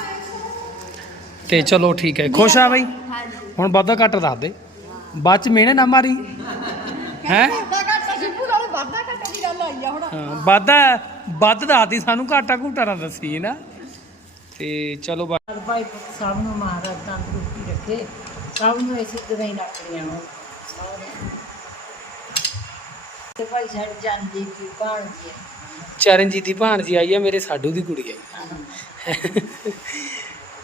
ਤੇ ਚਲੋ ਠੀਕ ਹੈ, ਖੁਸ਼ ਆ ਬਈ? ਹੁਣ ਵਾਧਾ ਘੱਟ ਦੱਸ ਦੇ। ਬਾਅਦ ਚ ਮਿਹਣੇ ਨਾ ਮਾਰੀ। ਹੈ? ਵਾਧਾ, ਵੱਧ ਦੱਸਦੀ ਸਾਨੂੰ, ਘਾਟਾ ਘੂਟਾ ਨਾ ਦੱਸੀ ਨਾ। ਤੇ ਚਲੋ ਭਾਈ, ਸਭ ਨੂੰ ਮਹਾਰਾਜ ਤੰਦਰੁਸਤੀ ਰੱਖੇ। ਸਭ ਨੂੰ ਇਸੇ ਤਰ੍ਹਾਂ ਹੀ ਰੱਖਣੀਆਂ ਹੋਣ ਤੇ ਭਾਈ, ਸਾਡੇ ਜਾਂਦੀ ਦੀ ਭਾਣ ਜੀ ਚਰਨਜੀਤ ਦੀ ਭਾਣਜੀ ਆਈ ਆ ਮੇਰੇ ਸਾਡੂ ਦੀ ਕੁੜੀ ਆਈ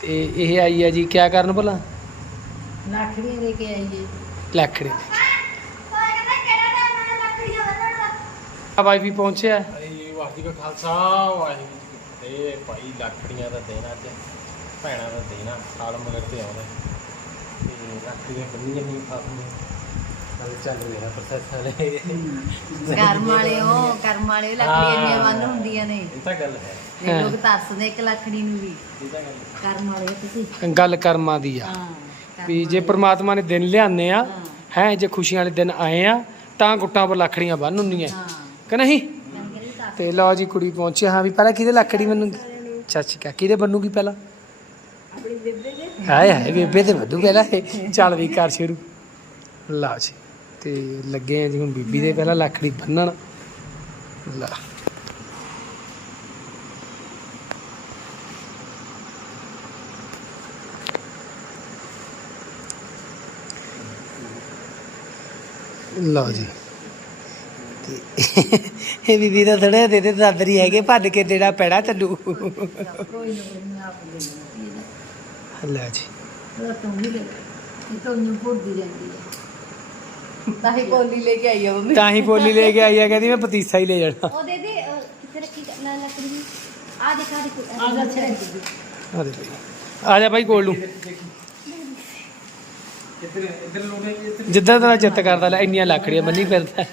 ਤੇ ਇਹ ਆਈ ਆ ਜੀ ਕਿਆ ਕਰਨ ਭਲਾ? ਲੱਖੜੀ ਦੇ ਕੇ ਆਈਏ ਲੱਖੜੀ ਕੋਈ ਕਹਿੰਦਾ ਕਿਹੜਾ ਟਾਈਮ ਨਾਲ ਲੱਕੜੀਆਂ ਬੰਨਣ ਦਾ। ਵਾਈ ਵੀ ਪਹੁੰਚਿਆ? ਭਾਈ ਵਾਹਿਗੁਰੂ ਕਾ ਖਾਲਸਾ ਵਾਹਿਗੁਰੂ ਜੀ ਕੀ ਫਤਿਹ। ਭਾਈ ਲੱਕੜੀਆਂ ਦਾ ਦਿਨ ਅੱਜ ਭੈਣਾਂ ਦਾ ਦਿਨ ਆ ਸਾਲ ਮਗਰ ਤੇ ਆਉਂਦਾ ਤੇ ਲੱਕੜੀਆਂ ਬੰਨੀਆਂ ਨਹੀਂ ਖਾਸ ਚੱਲ ਚੱਲ ਰਿਹਾ ਪ੍ਰੋਸੈਸ ਹਲੇ ਕਰਮ ਵਾਲੇ ਉਹ ਕਰਮ ਵਾਲੇ ਲੱਕੜੀਆਂ ਇੰਨੀਆਂ ਬੰਨ ਹੁੰਦੀਆਂ ਨੇ। ਇਹ ਤਾਂ ਗੱਲ ਹੈ। ਨਹੀਂ ਲੋਕ ਤਰਸਦੇ ਇੱਕ ਲੱਕੜੀ ਨੂੰ ਵੀ। ਇਹ ਤਾਂ ਗੱਲ ਹੈ। ਕਰਮ ਵਾਲੇ ਆ ਤੁਸੀਂ। ਗੱਲ ਕਰਮਾਂ ਦੀ ਆ। ਹਾਂ ਕਰਮ ਵੀ ਜੇ ਪ੍ਰਮਾਤਮਾ ਨੇ ਦਿਨ ਲਿਆਨੇ ਆ ਹਾਂ। ਜੇ ਖੁਸ਼ੀਆਂ ਵਾਲੇ ਦਿਨ ਆਏ ਆ ਤਾਂ ਗੁੱਟਾਂ 'ਪਰ ਲੱਖੜੀਆਂ ਬੰਨ ਹੁੰਦੀਆਂ ਹਾਂ। ਕਿ ਨਹੀਂ? ਕਹਿੰਦੇ ਨੇ ਤਰਸ ਤੇ ਲਓ ਜੀ ਕੁੜੀ ਪਹੁੰਚੀ ਹਾਂ ਵੀ ਪਹਿਲਾਂ ਕਿਹਦੇ ਲੱਕੜੀ ਮੈਨੂੰ ਚਾਚੀ ਕਾ ਕਿਹਦੇ ਬੰਨੂਗੀ ਪਹਿਲਾਂ? ਆਪਣੀ ਬੇਬੇ ਦੇ। ਹਾਏ ਹਾਏ ਬੇਬੇ ਤੇ ਵੱਧੂ ਪਹਿਲਾਂ। ਇਹ। ਚੱਲ ਵੀ ਕਰ ਸ਼ੁਰੂ। ਲਓ ਜੀ। ਤੇ ਲੱਗੇ ਆ ਜੀ ਹੁਣ ਬੀਬੀ ਦੇ ਪਹਿਲਾਂ ਲੱਕੜੀ ਬੰਨਣ। ਲਾ। ਲਓ ਜੀ। ਇਹ ਬੀਬੀ ਦਾ ਥੋੜਾ ਦੇ ਦੇ ਦਾਦਰੀ ਹੈਗੇ ਭੱਜ ਕੇ ਦੇਣਾ ਪੈੜਾ ਤੈਨੂੰ। ਲੈ ਜੀ। ਉਹ ਵੀ ਲੈ। ਇਹ ਤੋਂ ਨੂੰ ਭੁੱਲਦੀ ਰਹਿੰਦੀ ਹੈ ਤਾਂ ਹੀ ਕੋਲੀ ਲੈ ਕੇ ਆਈ ਆ ਮੰਮੀ। ਤਾਂ ਹੀ ਬੋਲੀ ਲੈ ਕੇ ਆਈ ਆ ਕਹਿੰਦੀ ਮੈਂ ਪਤੀਸਾ ਹੀ ਲੈ ਜਾਣਾ। ਉਹ ਦੇ ਦੇ ਅਹ, ਕਿੱਥੇ ਰੱਖੀ ਲ- ਲੱਕੜੀ ਆ ਦੇਖ ਆ ਦੇਖ ਆ ਜਾ ਛੇ ਆ ਦੇ ਭਾਈ ਆ ਜਾ ਭਾਈ ਕੋਲ ਨੂੰ। ਜਿੱਦਾਂ ਤੇਰਾ ਚਿੱਤ ਕਰਦਾ ਲੈ ਇੰਨੀਆਂ ਲੱਕੜੀਆਂ ਬੰਨੀ ਫਿਰਦਾ।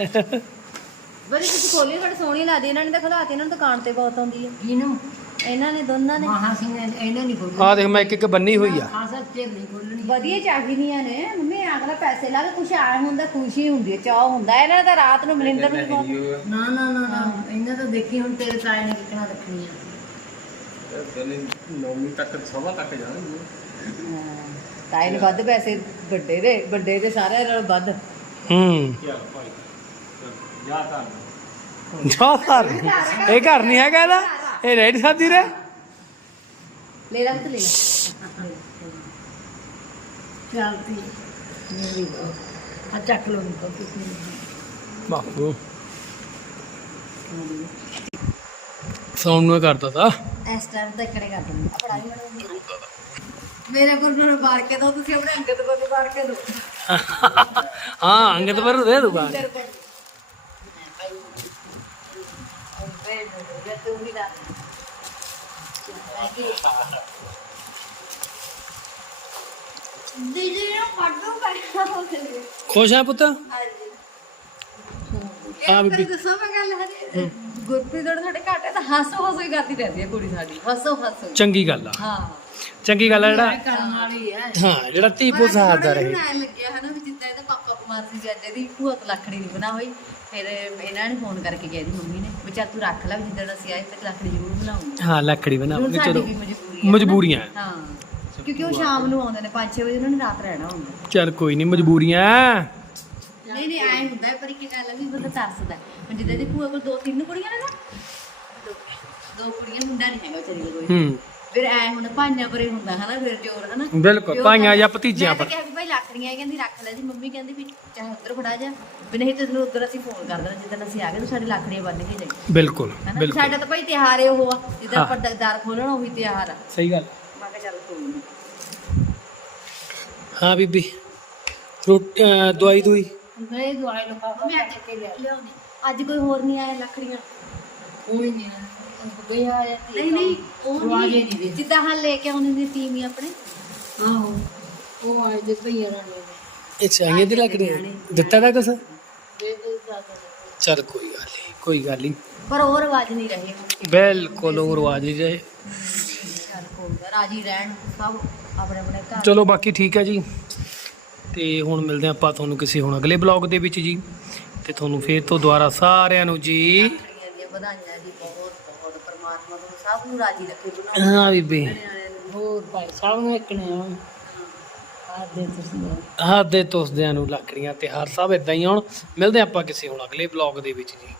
ਬੜੀ ਤੁਸੀਂ ਖੋਲੀ ਬੜੀ ਸੋਹਣੀ ਲੱਗਦੀ ਇਹਨਾਂ ਨੇ ਤਾਂ ਖਲਾਤੀ ਇਹਨਾਂ ਨੂੰ ਦੁਕਾਨ ਤੇ ਬਹੁਤ ਆਉਂਦੀ ਹੈ ਇਹਨੂੰ ਇਹਨਾਂ ਨੇ ਦੋਨਾਂ ਨੇ ਮਹਾ ਸਿੰਘ ਨੇ ਇਹਨੇ ਨਹੀਂ ਖੋਲ੍ਹੀ ਆ ਦੇਖ ਮੈਂ ਇੱਕ ਇੱਕ ਬੰਨੀ ਹੋਈ ਆ। ਖਾਸਾ ਚਿਰ ਨਹੀਂ ਖੋਲਣੀ ਵਧੀਆ ਚਾਹੀਦੀਆਂ ਨੇ। ਮੰਮੀ ਅਗਲਾ ਪੈਸੇ ਲਾ ਕੇ ਕੁਛ ਆਇਆ ਹੁੰਦਾ ਖੁਸ਼ੀ ਹੁੰਦੀ ਹੈ ਚਾਹ ਹੁੰਦਾ। ਇਹਨਾਂ ਨੇ ਤਾਂ ਰਾਤ ਨੂੰ ਮਨਿੰਦਰ ਨੂੰ ਵੀ ਬਹੁਤ ਨਾ ਨਾ ਨਾ ਨਾ। ਇਹਨਾਂ ਤਾਂ ਦੇਖੀ ਹੁਣ ਤੇਰੇ ਤਾਏ ਨੇ ਕਿਤਨਾ ਰੱਖਣੀਆਂ ਦਿਨ ਨੌਵੀਂ ਤੱਕ ਸਵਾ ਤੱਕ ਜਾਣਗੇ। ਤਾਏ ਨੇ ਵੱਧ ਪੈਸੇ ਵੱਡੇ ਦੇ ਵੱਡੇ ਦੇ ਸਾਰਿਆਂ ਨਾਲੋਂ ਵੱਧ। ਹੂੰ। ਕੀ ਭਾਈ। ਜਾ ਕਰ ਜਾ ਘਰ? ਇਹ ਘਰ ਨਹੀਂ ਹੈਗਾ ਇਹਦਾ? ਇਹ ਰੈਡੀ ਸਾਦੀ ਰੇ ਲੈ ਲੈ ਤੇ ਲੈ ਲੈ ਚੱਲਦੀ ਮੇਰੀ ਆ ਚੱਕ ਲੋ ਨਿਕਲ ਤੁਸੀਂ ਬਾਪੂ ਸੌਣ ਨੂੰ ਇਹ ਕਰਦਾ ਤਾ ਇਸ ਟਾਈਮ ਤੇ ਕੜੇ ਕਰ ਦਿੰਦੇ ਆ ਪੜਾਈ ਮੈਨੂੰ ਮੇਰੇ ਕੋਲ ਨੂੰ ਬਾਰ ਦੋ ਦੋ ਹਾਂ ਦੇ ਖੁਸ਼ ਆ ਪੁੱਤ ਹਾਂ ਬੀਬੀ ਦੱਸੋ ਮੈਂ ਗੱਲ ਹਰੇ ਗੁਰਪ੍ਰੀਤ ਜਿਹੜੇ ਸਾਡੇ ਘਾਟੇ ਤਾਂ ਹੱਸੋ ਹੱਸੋ ਹੀ ਕਰਦੀ ਰਹਿੰਦੀ ਹੈ ਕੁੜੀ ਸਾਡੀ ਹੱਸੋ ਹੱਸੋ ਚੰਗੀ ਗੱਲ ਆ। ਹਾਂ। ਚੰਗੀ ਗੱਲ ਆ ਜਿਹੜਾ ਕਰਨ ਵਾਲੀ ਹੈ। ਹਾਂ ਜਿਹੜਾ ਧੀ ਪੁੱਤ ਸਾਥ ਰਹੇ। ਲੱਗਿਆ ਹਨਾ ਵੀ ਜਿੱਦਾਂ ਇਹਦਾ ਪਾਪਾ ਕੁਮਾਰ ਸੀ ਵੀ ਅੱਜ ਇਹਦੀ ਭੂਆ ਤੋਂ ਲੱਖੜੀ ਨਹੀਂ ਬਣਾ ਹੋਈ। ਫਿਰ ਇਹਨਾਂ ਨੇ ਫੋਨ ਕਰਕੇ ਕਿਹਾ ਇਹਦੀ ਮੰਮੀ ਨੇ ਵੀ ਚੱਲ ਤੂੰ ਰੱਖ ਲੈ ਵੀ ਜਿੱਦਣ ਅਸੀਂ ਆਏ ਤੇ ਲੱਖੜੀ ਜ਼ਰੂਰ ਬਣਾਉਂਗੇ। ਹਾਂ ਲੱਕੜੀ ਬਣਾਉਂਗੇ ਸਾਡੀ ਚਲੋ ਵੀ ਮਜਬੂਰੀ ਹੈ ਮਜਬੂਰੀਆਂ। ਹੈ। ਹਾਂ ਕਿਉਂਕਿ ਉਹ ਸ਼ਾਮ ਨੂੰ ਆਉਂਦੇ ਨੇ 5-6 ਵਜੇ ਉਹਨਾਂ ਨੇ ਰਾਤ ਰਹਿਣਾ ਹੁੰਦਾ। ਚੱਲ ਕੋਈ ਨਹੀਂ ਮਜਬੂਰੀਆਂ। ਨਹੀਂ ਨਹੀਂ ਐ ਹੁੰਦਾ ਪਰ ਇੱਕ ਗੱਲ ਵੀ ਬੰਦਾ ਤਰਸਦਾ। ਹੁਣ ਜਿੱਦਾਂ ਦੀ ਭੂਆ ਕੋਲ ਦੋ ਤਿੰਨ ਕੁੜੀਆਂ ਨੇ ਨਾ ਦੋ ਦੋ ਕੁੜੀਆਂ ਮੁੰਡਾ ਨਹੀਂ ਹੈਗਾ ਵਿਚਾਰੀ ਕੋਲ ਕੋਈ। ਹੂੰ। ਫਿਰ ਐ ਹੁਣ ਭਾਈਆਂ ਪਰੇ ਹੁੰਦਾ ਹਨਾ ਫਿਰ ਜੋਰ ਹਨਾ। ਬਿਲਕੁਲ, ਭਾਈਆਂ ਜਾਂ ਭਤੀਜਿਆਂ ਮੈਂ ਪਰ। ਕਿਹਾ ਵੀ ਭਾਈ ਲੱਕੜੀਆਂ ਇਹ ਕਹਿੰਦੀ ਰੱਖ ਲੈ ਜੀ। ਮੰਮੀ ਕਹਿੰਦੀ ਵੀ ਚਾਹੇ ਉੱਧਰ ਫੜਾ ਜਾ। ਵੀ ਨਹੀਂ ਤੇ ਤੈਨੂੰ ਉੱਧਰ ਅਸੀਂ ਫੋਨ ਕਰ ਦੇਣਾ ਜਿੱਦਣ ਅਸੀਂ ਆ ਗਏ ਤੂੰ ਸਾਡੀ ਲੱਕੜੀਆਂ ਬੰਨ ਕੇ ਜਾਈ। ਬਿਲਕੁਲ ਬਿਲਕੁਲ। ਸਾਡਾ ਤਾਂ ਭਾਈ ਤਿਉਹਾਰ ਹੈ ਉਹ ਆ ਜਿੱਦਾਂ ਦ- ਦਰ ਖੋਲਣਾ ਉਹੀ ਤਿਉਹਾਰ ਆ। ਸਹੀ ਗੱਲ। ਮੈਂ ਕਿਹਾ ਚੱਲ ਕੋਈ ਨਹੀਂ ਹਾਂ ਬੀਬੀ ਰੋਟੀ ਦਵਾਈ ਦੂਈ? ਨਹੀਂ ਦਵਾਈ ਲਗਾ ਮੈਂ ਅੱਜ ਕੇ ਲਿਆਉਣੀ। ਅੱਜ ਕੋਈ ਹੋਰ ਨਹੀਂ ਆਇਆ ਲੱਕੜੀਆਂ ਕੋਈ ਨਹੀਂ ਕੋਈ ਆਇਆ ਨਹੀਂ ਨਹੀਂ ਉਹ ਨਹੀਂ। ਦੇ ਜਿੱਦਾਂ ਹਾਂ ਲੈ ਕੇ ਆਉਂਦੇ ਨੇ ਤੀਵੀਂ ਆਪਣੇ। ਆਹੋ। ਉਹ ਆਏ ਦੇ ਭਈਆ ਰਾਣੇ ਨੇ ਇਹ ਚਾਹੀਏ ਦੀ ਲੱਕੜੀ ਦਿੱਤਾ ਦਾ ਕੁਛ? ਦੇ ਦੇ ਦਾਦਾ ਚੱਲ ਕੋਈ ਗੱਲ ਨਹੀਂ ਕੋਈ ਗੱਲ ਨਹੀਂ। ਪਰ ਉਹ ਰਿਵਾਜ ਨਹੀਂ ਰਹੇ। ਬਿਲਕੁਲ ਉਹ ਰਵਾਜ ਹੀ ਜਾਏ ਚੱਲ ਕੋਈ ਨਾ, ਰਾਜੀ ਰਹਿਣ ਸਭ ਆਪਣੇ ਆਪਣੇ ਘਰ। ਚਲੋ ਬਾਕੀ ਠੀਕ ਹੈ ਜੀ। ਤੇ ਹੁਣ ਮਿਲਦੇ ਹਾਂ ਆਪਾਂ ਤੁਹਾਨੂੰ ਕਿਸੇ ਹੁਣ ਅਗਲੇ ਬਲੌਗ ਦੇ ਵਿੱਚ ਜੀ। ਤੇ ਤੁਹਾਨੂੰ ਫੇਰ ਤੋਂ ਦੁਬਾਰਾ ਸਾਰਿਆਂ ਨੂੰ ਜੀ ਵਧਾਈਆਂ ਜੀ ਬਹੁਤ। ਸਭ ਨੂੰ ਰਾਜੀ ਰੱਖੇ ਬਣਾਉਣ ਹਾਂ ਬੀਬੀ। ਹੋਰ ਭਾਈ ਸਭ ਨੂੰ ਇੱਕਣੇ ਆ ਆਹ ਦੇ ਤੁਸੀਂ ਹੱਥ ਦੇ ਤੁਸਦਿਆਂ ਨੂੰ ਲੱਕੜੀਆਂ ਤੇ ਹਰ ਸਭ ਇਦਾਂ ਹੀ ਹੁਣ ਮਿਲਦੇ ਆਪਾਂ ਕਿਸੇ ਹੁਣ ਅਗਲੇ ਬਲੌਗ ਦੇ ਵਿੱਚ ਜੀ।